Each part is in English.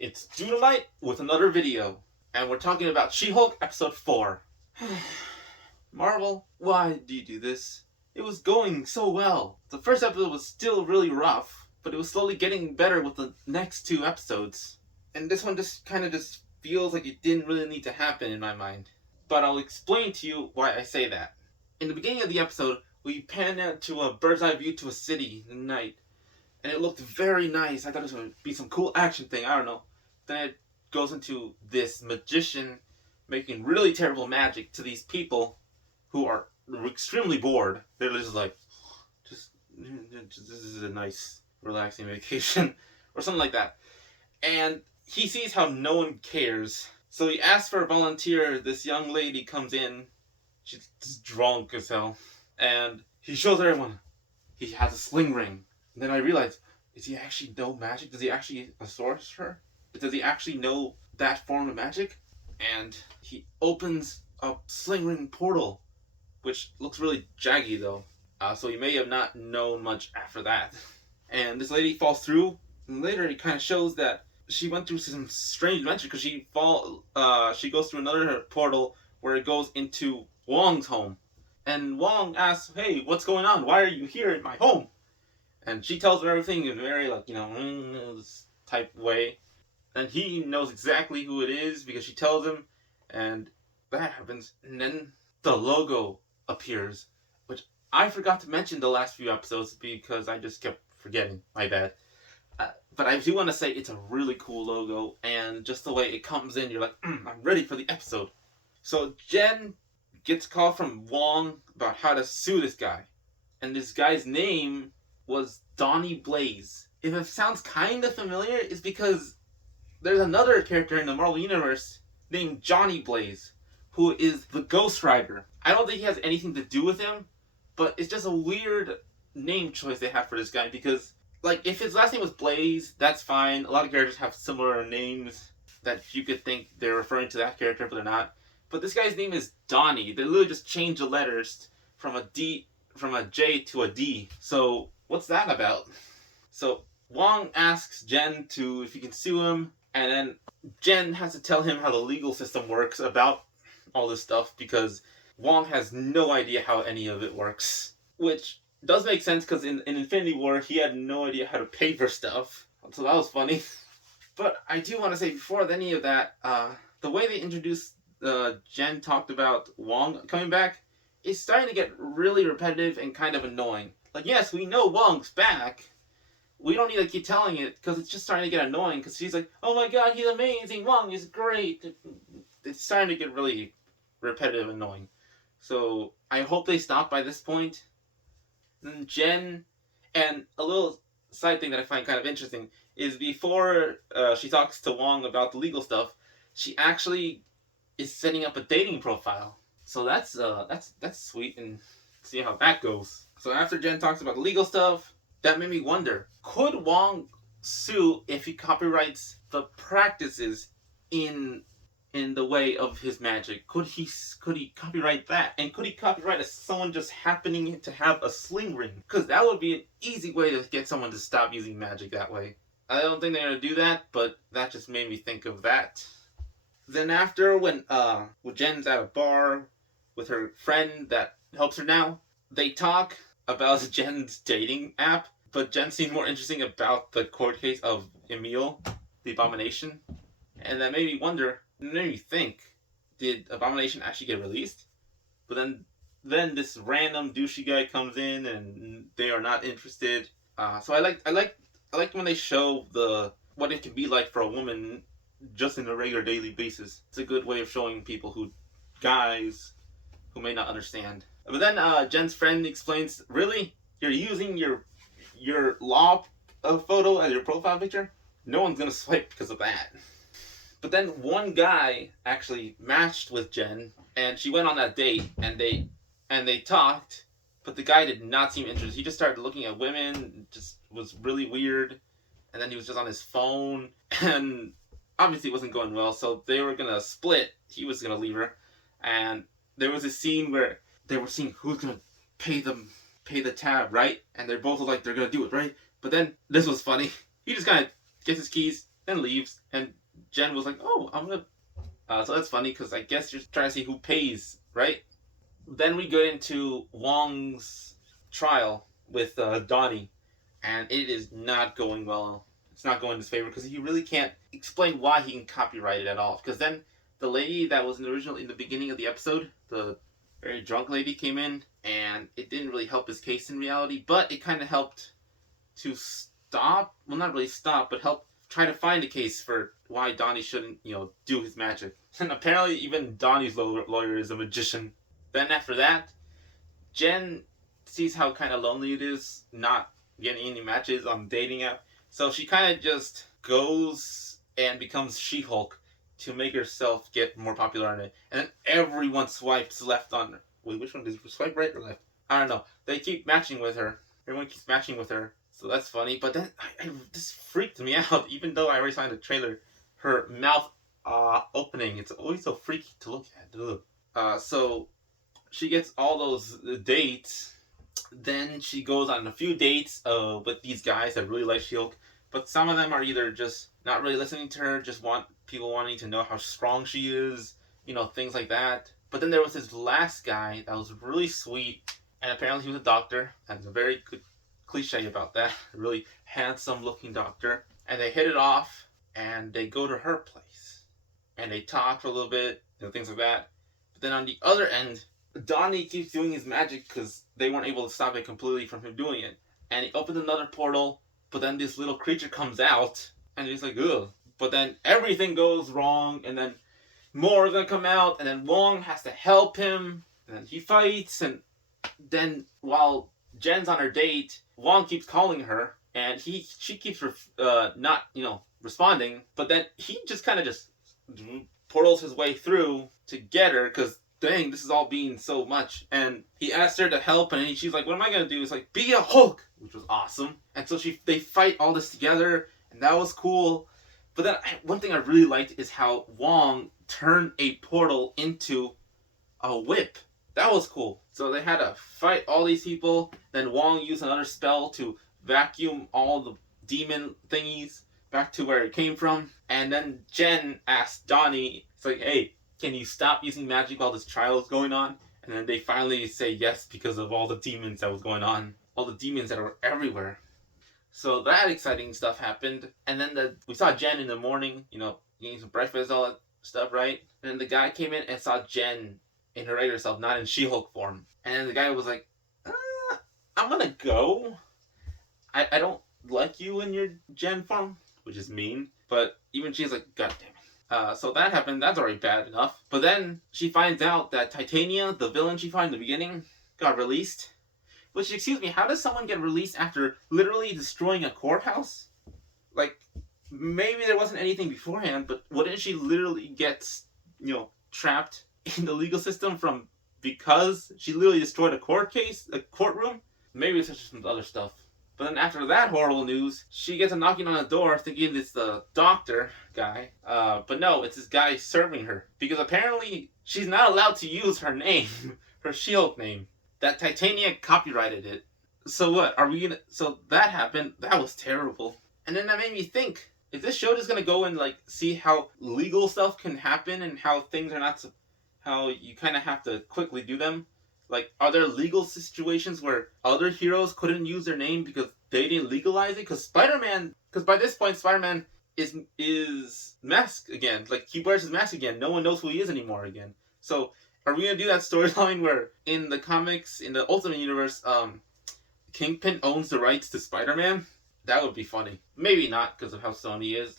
It's Doodle with another video, and we're talking about She-Hulk episode 4. Marvel, why do you do this? It was going so well. The first episode was still really rough, but it was slowly getting better with the next two episodes. And this one just feels like it didn't really need to happen in my mind. But I'll explain to you why I say that. In the beginning of the episode, we pan out to a bird's eye view to a city in the night. And it looked very nice. I thought it was going to be some cool action thing. I don't know. Then it goes into this magician making really terrible magic to these people who are extremely bored. They're just like, just this is a nice, relaxing vacation, or something like that. And he sees how no one cares. So he asks for a volunteer. This young lady comes in. She's drunk as hell. And he shows everyone he has a sling ring. And then I realized, does he actually know magic? Does he actually a sorcerer? Does he actually know that form of magic? And he opens a sling ring portal, which looks really jaggy though. So he may have not known much after that. And this lady falls through. And later it kind of shows that she went through some strange adventure because she goes through another portal where it goes into Wong's home. And Wong asks, "Hey, what's going on? Why are you here in my home?" And she tells her everything in a very, this type way. And he knows exactly who it is because she tells him. And that happens. And then the logo appears, which I forgot to mention the last few episodes because I just kept forgetting. My bad. But I do want to say it's a really cool logo. And just the way it comes in, you're like, I'm ready for the episode. So Jen gets a call from Wong about how to sue this guy. And this guy's name was Donnie Blaze. If it sounds kind of familiar, it's because there's another character in the Marvel Universe named Johnny Blaze, who is the Ghost Rider. I don't think he has anything to do with him, but it's just a weird name choice they have for this guy because, if his last name was Blaze, that's fine. A lot of characters have similar names that you could think they're referring to that character, but they're not. But this guy's name is Donnie. They literally just changed the letters from a J to a D. So what's that about? So Wong asks Jen if he can sue him, and then Jen has to tell him how the legal system works about all this stuff because Wong has no idea how any of it works. Which does make sense because in Infinity War, he had no idea how to pay for stuff. So that was funny. But I do want to say, before any of that, the way they introduced Jen talked about Wong coming back is starting to get really repetitive and kind of annoying. Yes, we know Wong's back. We don't need to keep telling it because it's just starting to get annoying because she's like, oh my god, he's amazing, Wong is great. It's starting to get really repetitive and annoying. So I hope they stop by this point. And Jen, and a little side thing that I find kind of interesting is before she talks to Wong about the legal stuff, she actually is setting up a dating profile. So that's sweet, and see how that goes. So after Jen talks about the legal stuff, that made me wonder, could Wong sue if he copyrights the practices in the way of his magic? Could he copyright that? And could he copyright someone just happening to have a sling ring? Because that would be an easy way to get someone to stop using magic that way. I don't think they're going to do that, but that just made me think of that. Then after, when Jen's at a bar with her friend that helps her now, they talk about Jen's dating app, but Jen seemed more interesting about the court case of Emil, the Abomination. And that made me wonder, made me think, did Abomination actually get released? But then this random douchey guy comes in and they are not interested. So I like when they show what it can be like for a woman just in a regular daily basis. It's a good way of showing guys who may not understand. But then Jen's friend explains, really? You're using your law photo as your profile picture? No one's gonna swipe because of that. But then one guy actually matched with Jen, and she went on that date, and they talked, but the guy did not seem interested. He just started looking at women, just was really weird, and then he was just on his phone, and obviously it wasn't going well, so they were gonna split. He was gonna leave her, and there was a scene where they were seeing who's gonna pay the tab, right? And they're both like they're gonna do it, right? But then this was funny. He just kind of gets his keys, and leaves. And Jen was like, "Oh, I'm gonna." So that's funny because I guess you're trying to see who pays, right? Then we get into Wong's trial with Donnie, and it is not going well. It's not going in his favor because he really can't explain why he can copyright it at all. Because then the lady that was in the beginning of the episode, the very drunk lady, came in, and it didn't really help his case in reality, but it kind of helped to stop. Well, not really stop, but help try to find a case for why Donnie shouldn't, do his magic. And apparently, even Donnie's lawyer is a magician. Then after that, Jen sees how kind of lonely it is not getting any matches on the dating app. So she kind of just goes and becomes She-Hulk to make herself get more popular on it. And then everyone swipes left on her. Wait, which one? Does swipe right or left? I don't know. They keep matching with her. Everyone keeps matching with her. So that's funny. But then this freaked me out, even though I already saw in the trailer. Her mouth opening. It's always so freaky to look at. So she gets all those dates. Then she goes on a few dates with these guys that really like She-Hulk, but some of them are either just not really listening to her, just want people wanting to know how strong she is, things like that. But then there was this last guy that was really sweet, and apparently he was a doctor, and there's a very good cliche about that, a really handsome looking doctor. And they hit it off, and they go to her place, and they talk for a little bit, things like that. But then on the other end, Donnie keeps doing his magic because they weren't able to stop it completely from him doing it. And he opens another portal, but then this little creature comes out, and he's like, ugh. But then everything goes wrong, and then more are gonna come out, and then Wong has to help him, and then he fights, and then while Jen's on her date, Wong keeps calling her, and she keeps not responding, but then he just kind of just portals his way through to get her because dang, this is all being so much. And he asked her to help, and she's like, what am I going to do? It's like, be a Hulk, which was awesome. And so they fight all this together, and that was cool. But then one thing I really liked is how Wong turned a portal into a whip. That was cool. So they had to fight all these people. Then Wong used another spell to vacuum all the demon thingies back to where it came from. And then Jen asked Donnie, it's like, hey, can you stop using magic while this trial is going on? And then they finally say yes because of all the demons that was going on. All the demons that were everywhere. So that exciting stuff happened. And then we saw Jen in the morning, eating some breakfast, all that stuff, right? And then the guy came in and saw Jen in her regular self, not in She-Hulk form. And then the guy was like, I'm gonna go. I don't like you in your Jen form, which is mean. But even she's like, God damn it. So that happened. That's already bad enough. But then she finds out that Titania, the villain she found in the beginning, got released. Which, excuse me, how does someone get released after literally destroying a courthouse? Like, maybe there wasn't anything beforehand, but wouldn't she literally get, trapped in the legal system because she literally destroyed a courtroom? Maybe it's just some other stuff. But then after that horrible news, she gets a knocking on the door thinking it's the doctor guy. But no, it's this guy serving her. Because apparently she's not allowed to use her name, her She-Hulk name. That Titania copyrighted it. So what? So that happened. That was terrible. And then that made me think, is this show just gonna go and see how legal stuff can happen and how things are not, how you kind of have to quickly do them? Are there legal situations where other heroes couldn't use their name because they didn't legalize it? Because by this point, Spider-Man is masked again. He wears his mask again. No one knows who he is anymore again. So are we gonna do that storyline where in the comics, in the Ultimate Universe, Kingpin owns the rights to Spider-Man? That would be funny. Maybe not because of how Sony is.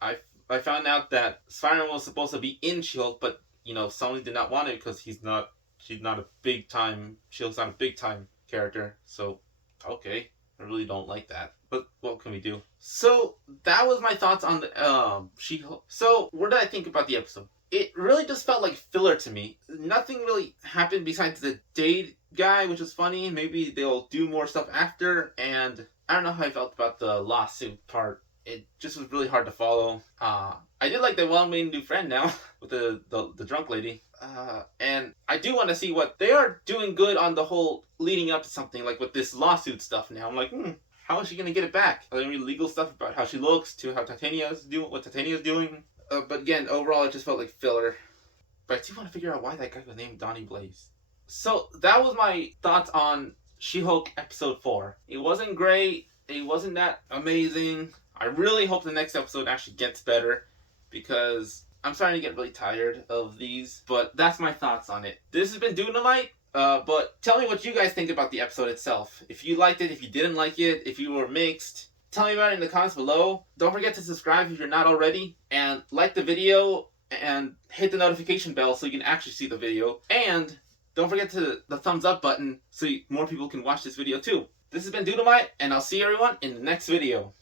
I found out that Spider-Man was supposed to be in She-Hulk, but Sony did not want it because she's not a big time. She-Hulk's not a big time character. So okay, I really don't like that. But what can we do? So that was my thoughts on the She-Hulk. So what did I think about the episode? It really just felt like filler to me. Nothing really happened besides the date guy, which was funny. Maybe they'll do more stuff after. And I don't know how I felt about the lawsuit part. It just was really hard to follow. I did like the well-made new friend now with the drunk lady. And I do want to see what they are doing good on the whole leading up to something with this lawsuit stuff now. I'm like, how is she gonna get it back? Are there any legal stuff about how she looks, to how Titania's doing, what Titania's doing? But again, overall, it just felt like filler. But I do want to figure out why that guy was named Donnie Blaze. So that was my thoughts on She-Hulk episode 4. It wasn't great. It wasn't that amazing. I really hope the next episode actually gets better, because I'm starting to get really tired of these. But that's my thoughts on it. This has been Dunamite. But tell me what you guys think about the episode itself. If you liked it, if you didn't like it, if you were mixed, tell me about it in the comments below. Don't forget to subscribe if you're not already, and like the video, and hit the notification bell so you can actually see the video. And don't forget the thumbs up button so more people can watch this video too. This has been Dunamite, and I'll see everyone in the next video.